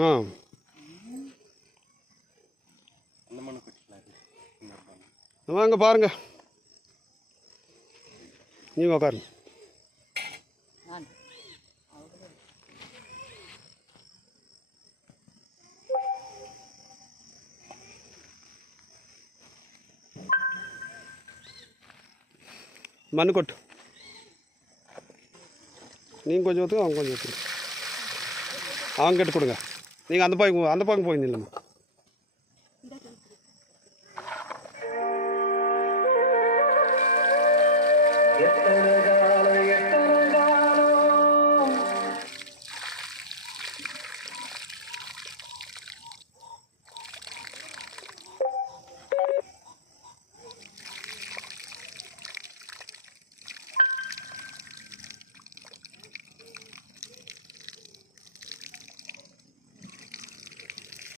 ஆ. வாங்க பாருங்க. நீங்கள் உட்காருங்க மண்ணு கொட்டு. நீங்கள் கொஞ்சம் ஊற்றுங்க அவங்க கொஞ்சம் ஊற்றுங்க அங்கிட்டு கொடுங்க. நீங்கள் அந்த பக்கம் அந்த பக்கம் போய் நில்லுமா எத்தனை